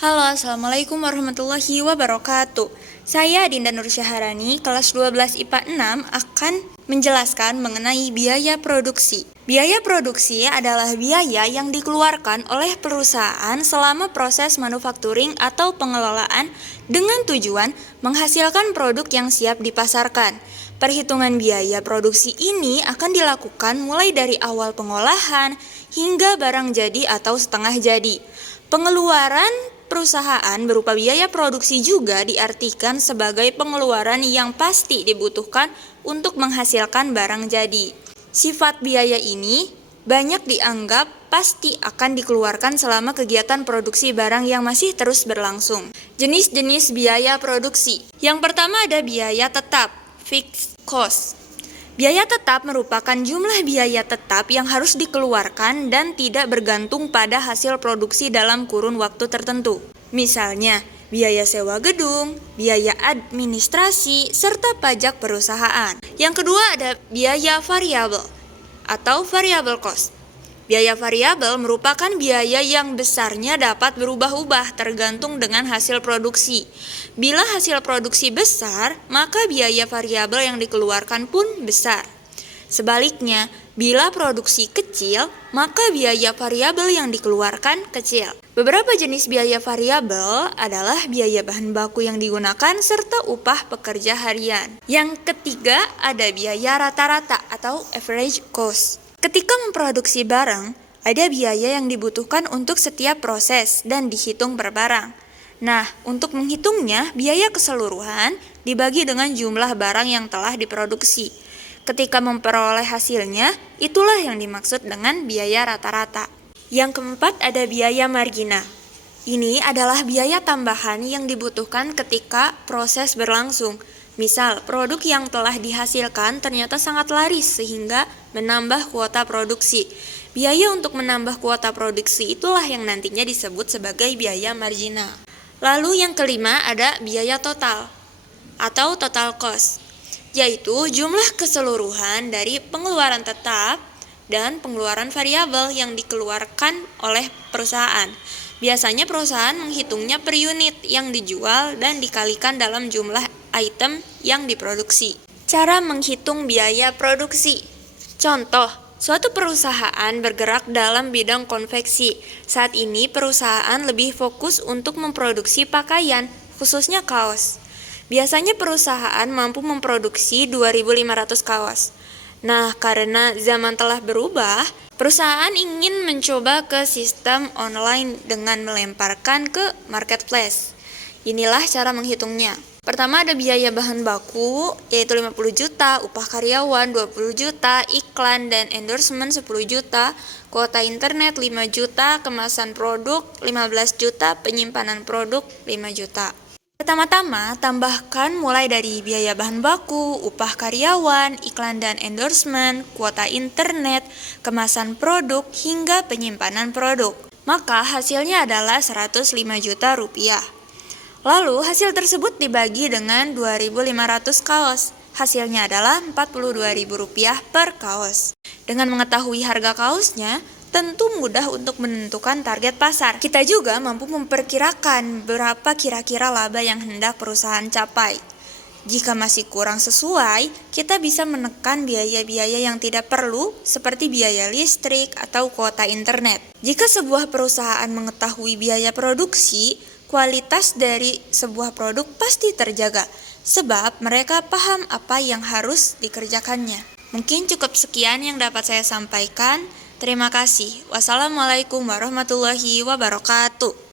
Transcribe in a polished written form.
Halo, Assalamualaikum warahmatullahi wabarakatuh. Saya Dinda Nur Syaharani, kelas 12 IPA 6 akan menjelaskan mengenai biaya produksi. Biaya produksi adalah biaya yang dikeluarkan oleh perusahaan selama proses manufakturing atau pengelolaan dengan tujuan menghasilkan produk yang siap dipasarkan. Perhitungan biaya produksi ini akan dilakukan mulai dari awal pengolahan hingga barang jadi atau setengah jadi. Pengeluaran perusahaan berupa biaya produksi juga diartikan sebagai pengeluaran yang pasti dibutuhkan untuk menghasilkan barang jadi. Sifat biaya ini banyak dianggap pasti akan dikeluarkan selama kegiatan produksi barang yang masih terus berlangsung. Jenis-jenis biaya produksi. Yang pertama ada biaya tetap, fixed cost. Biaya tetap merupakan jumlah biaya tetap yang harus dikeluarkan dan tidak bergantung pada hasil produksi dalam kurun waktu tertentu. Misalnya, biaya sewa gedung, biaya administrasi, serta pajak perusahaan. Yang kedua ada biaya variabel atau variable cost. Biaya variabel merupakan biaya yang besarnya dapat berubah-ubah tergantung dengan hasil produksi. Bila hasil produksi besar, maka biaya variabel yang dikeluarkan pun besar. Sebaliknya, bila produksi kecil, maka biaya variabel yang dikeluarkan kecil. Beberapa jenis biaya variabel adalah biaya bahan baku yang digunakan serta upah pekerja harian. Yang ketiga ada biaya rata-rata atau average cost. Ketika memproduksi barang, ada biaya yang dibutuhkan untuk setiap proses dan dihitung per barang. Nah, untuk menghitungnya, biaya keseluruhan dibagi dengan jumlah barang yang telah diproduksi. Ketika memperoleh hasilnya, itulah yang dimaksud dengan biaya rata-rata. Yang keempat ada biaya marginal. Ini adalah biaya tambahan yang dibutuhkan ketika proses berlangsung. Misal, produk yang telah dihasilkan ternyata sangat laris sehingga menambah kuota produksi. Biaya untuk menambah kuota produksi itulah yang nantinya disebut sebagai biaya marginal. Lalu yang kelima ada biaya total atau total cost, yaitu jumlah keseluruhan dari pengeluaran tetap dan pengeluaran variabel yang dikeluarkan oleh perusahaan. Biasanya perusahaan menghitungnya per unit yang dijual dan dikalikan dalam jumlah item yang diproduksi. Cara menghitung biaya produksi. Contoh, suatu perusahaan bergerak dalam bidang konveksi. Saat ini perusahaan lebih fokus untuk memproduksi pakaian, khususnya kaos. Biasanya perusahaan mampu memproduksi 2.500 kaos. Nah, karena zaman telah berubah, perusahaan ingin mencoba ke sistem online dengan melemparkan ke marketplace. Inilah cara menghitungnya. Pertama ada biaya bahan baku, yaitu 50 juta, upah karyawan 20 juta, iklan dan endorsement 10 juta, kuota internet 5 juta, kemasan produk 15 juta, penyimpanan produk 5 juta. Pertama-tama, tambahkan mulai dari biaya bahan baku, upah karyawan, iklan dan endorsement, kuota internet, kemasan produk, hingga penyimpanan produk. Maka hasilnya adalah 105 juta rupiah. Lalu hasil tersebut dibagi dengan 2.500 kaos. Hasilnya adalah Rp42.000 per kaos. Dengan mengetahui harga kaosnya, tentu mudah untuk menentukan target pasar. Kita juga mampu memperkirakan berapa kira-kira laba yang hendak perusahaan capai. Jika masih kurang sesuai, kita bisa menekan biaya-biaya yang tidak perlu seperti biaya listrik atau kuota internet. Jika sebuah perusahaan mengetahui biaya produksi, kualitas dari sebuah produk pasti terjaga, sebab mereka paham apa yang harus dikerjakannya. Mungkin cukup sekian yang dapat saya sampaikan. Terima kasih. Wassalamualaikum warahmatullahi wabarakatuh.